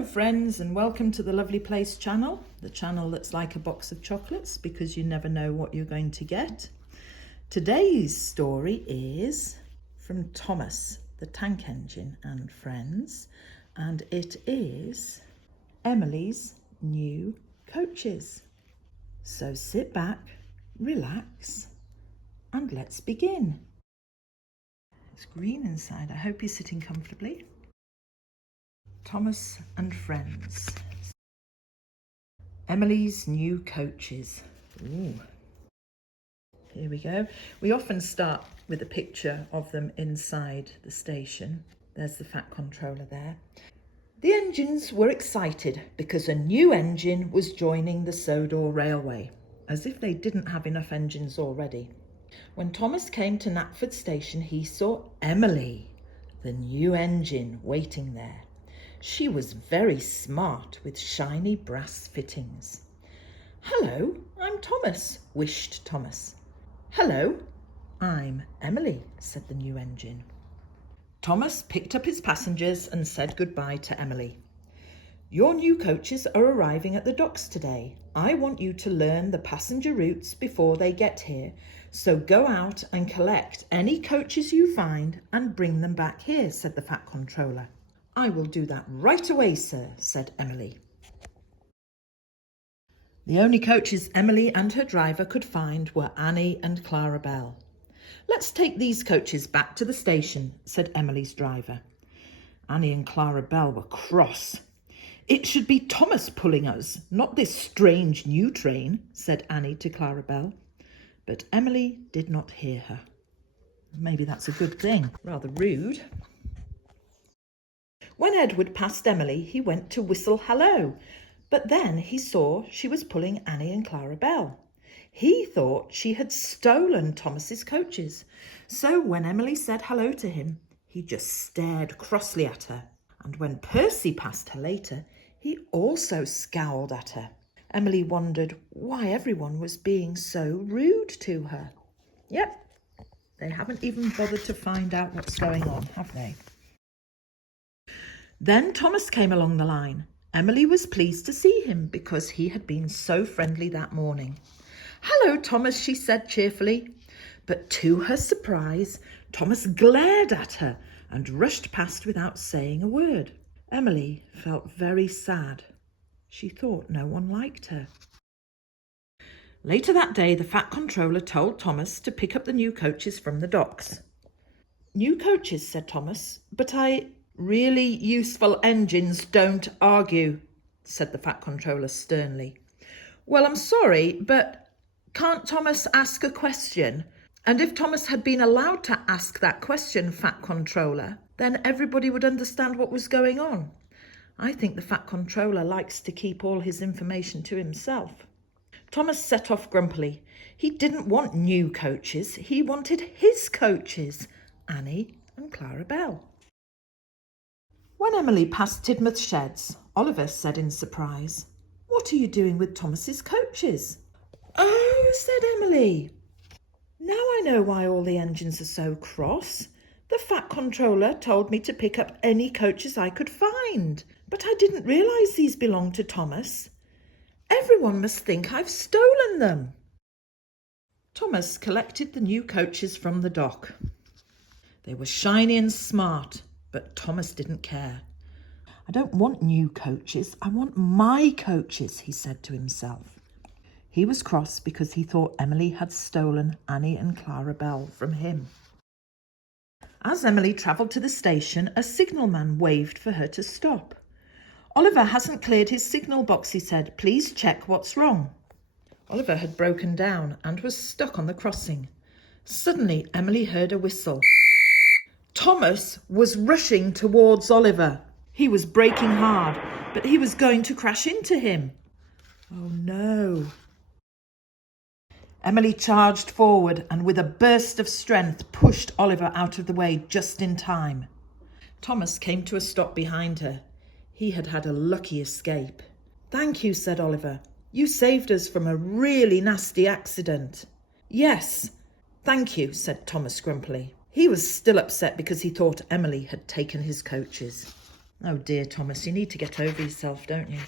Hello friends, and welcome to the Lovely Place channel, the channel that's like a box of chocolates because you never know what you're going to get. Today's story is from Thomas the Tank Engine and Friends, and it is Emily's New Coaches. So sit back, relax, and let's begin. It's green inside. I hope you're sitting comfortably. Thomas and Friends. Emily's New Coaches. Ooh. Here we go. We often start with a picture of them inside the station. There's the Fat Controller there. The engines were excited because a new engine was joining the Sodor Railway, as if they didn't have enough engines already. When Thomas came to Knapford Station, he saw Emily, the new engine, waiting there. She was very smart with shiny brass fittings. "Hello, I'm Thomas," wished Thomas. "Hello, I'm Emily," said the new engine. Thomas picked up his passengers and said goodbye to Emily. "Your new coaches are arriving at the docks today. I want you to learn the passenger routes before they get here, so go out and collect any coaches you find and bring them back here," said the Fat Controller. "I will do that right away, sir," said Emily. The only coaches Emily and her driver could find were Annie and Clara Bell. "Let's take these coaches back to the station," said Emily's driver. Annie and Clara Bell were cross. "It should be Thomas pulling us, not this strange new train," said Annie to Clara Bell. But Emily did not hear her. Maybe that's a good thing. Rather rude. When Edward passed Emily, he went to whistle hello, but then he saw she was pulling Annie and Clara Bell. He thought she had stolen Thomas's coaches, so when Emily said hello to him, he just stared crossly at her. And when Percy passed her later, he also scowled at her. Emily wondered why everyone was being so rude to her. Yep, they haven't even bothered to find out what's going on, have they? Then Thomas came along the line. Emily was pleased to see him because he had been so friendly that morning. "Hello, Thomas," she said cheerfully. But to her surprise, Thomas glared at her and rushed past without saying a word. Emily felt very sad. She thought no one liked her. Later that day, the Fat Controller told Thomas to pick up the new coaches from the docks. "New coaches," said Thomas, "but really useful engines don't argue," said the Fat Controller sternly. "Well, I'm sorry, but can't Thomas ask a question? And if Thomas had been allowed to ask that question, Fat Controller, then everybody would understand what was going on. I think the Fat Controller likes to keep all his information to himself." Thomas set off grumpily. He didn't want new coaches. He wanted his coaches, Annie and Clara Bell. When Emily passed Tidmouth Sheds, Oliver said in surprise, "What are you doing with Thomas's coaches?" "Oh," said Emily, "now I know why all the engines are so cross. The Fat Controller told me to pick up any coaches I could find, but I didn't realise these belonged to Thomas. Everyone must think I've stolen them." Thomas collected the new coaches from the dock. They were shiny and smart, but Thomas didn't care. "I don't want new coaches, I want my coaches," he said to himself. He was cross because he thought Emily had stolen Annie and Clara Bell from him. As Emily travelled to the station, a signalman waved for her to stop. "Oliver hasn't cleared his signal box," he said. "Please check what's wrong." Oliver had broken down and was stuck on the crossing. Suddenly, Emily heard a whistle. Thomas was rushing towards Oliver. He was braking hard, but he was going to crash into him. Oh no. Emily charged forward and with a burst of strength pushed Oliver out of the way just in time. Thomas came to a stop behind her. He had had a lucky escape. "Thank you," said Oliver. "You saved us from a really nasty accident." "Yes, thank you," said Thomas grumpily. He was still upset because he thought Emily had taken his coaches. Oh dear, Thomas, you need to get over yourself, don't you?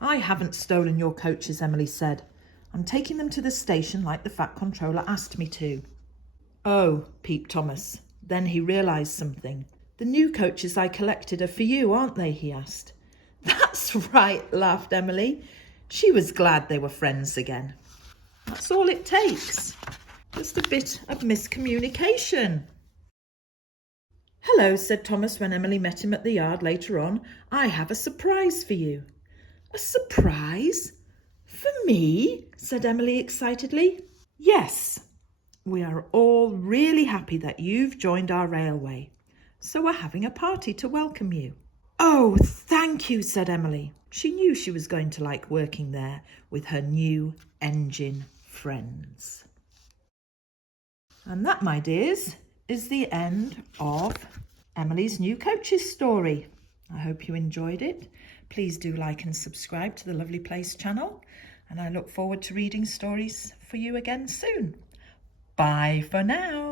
I haven't stolen your coaches, Emily said. I'm taking them to the station like the Fat Controller asked me to. Oh, peeped Thomas. Then he realised something. The new coaches I collected are for you, aren't they? He asked. That's right, laughed Emily. She was glad they were friends again. That's all it takes. Just a bit of miscommunication. Hello, said Thomas when Emily met him at the yard later on. I have a surprise for you. A surprise? For me? Said Emily excitedly. Yes. We are all really happy that you've joined our railway. So we're having a party to welcome you. Oh, thank you, said Emily. She knew she was going to like working there with her new engine friends. And that, my dears, is the end of Emily's New Coaches story. I hope you enjoyed it. Please do like and subscribe to the Lovely Place channel, and I look forward to reading stories for you again soon. Bye for now.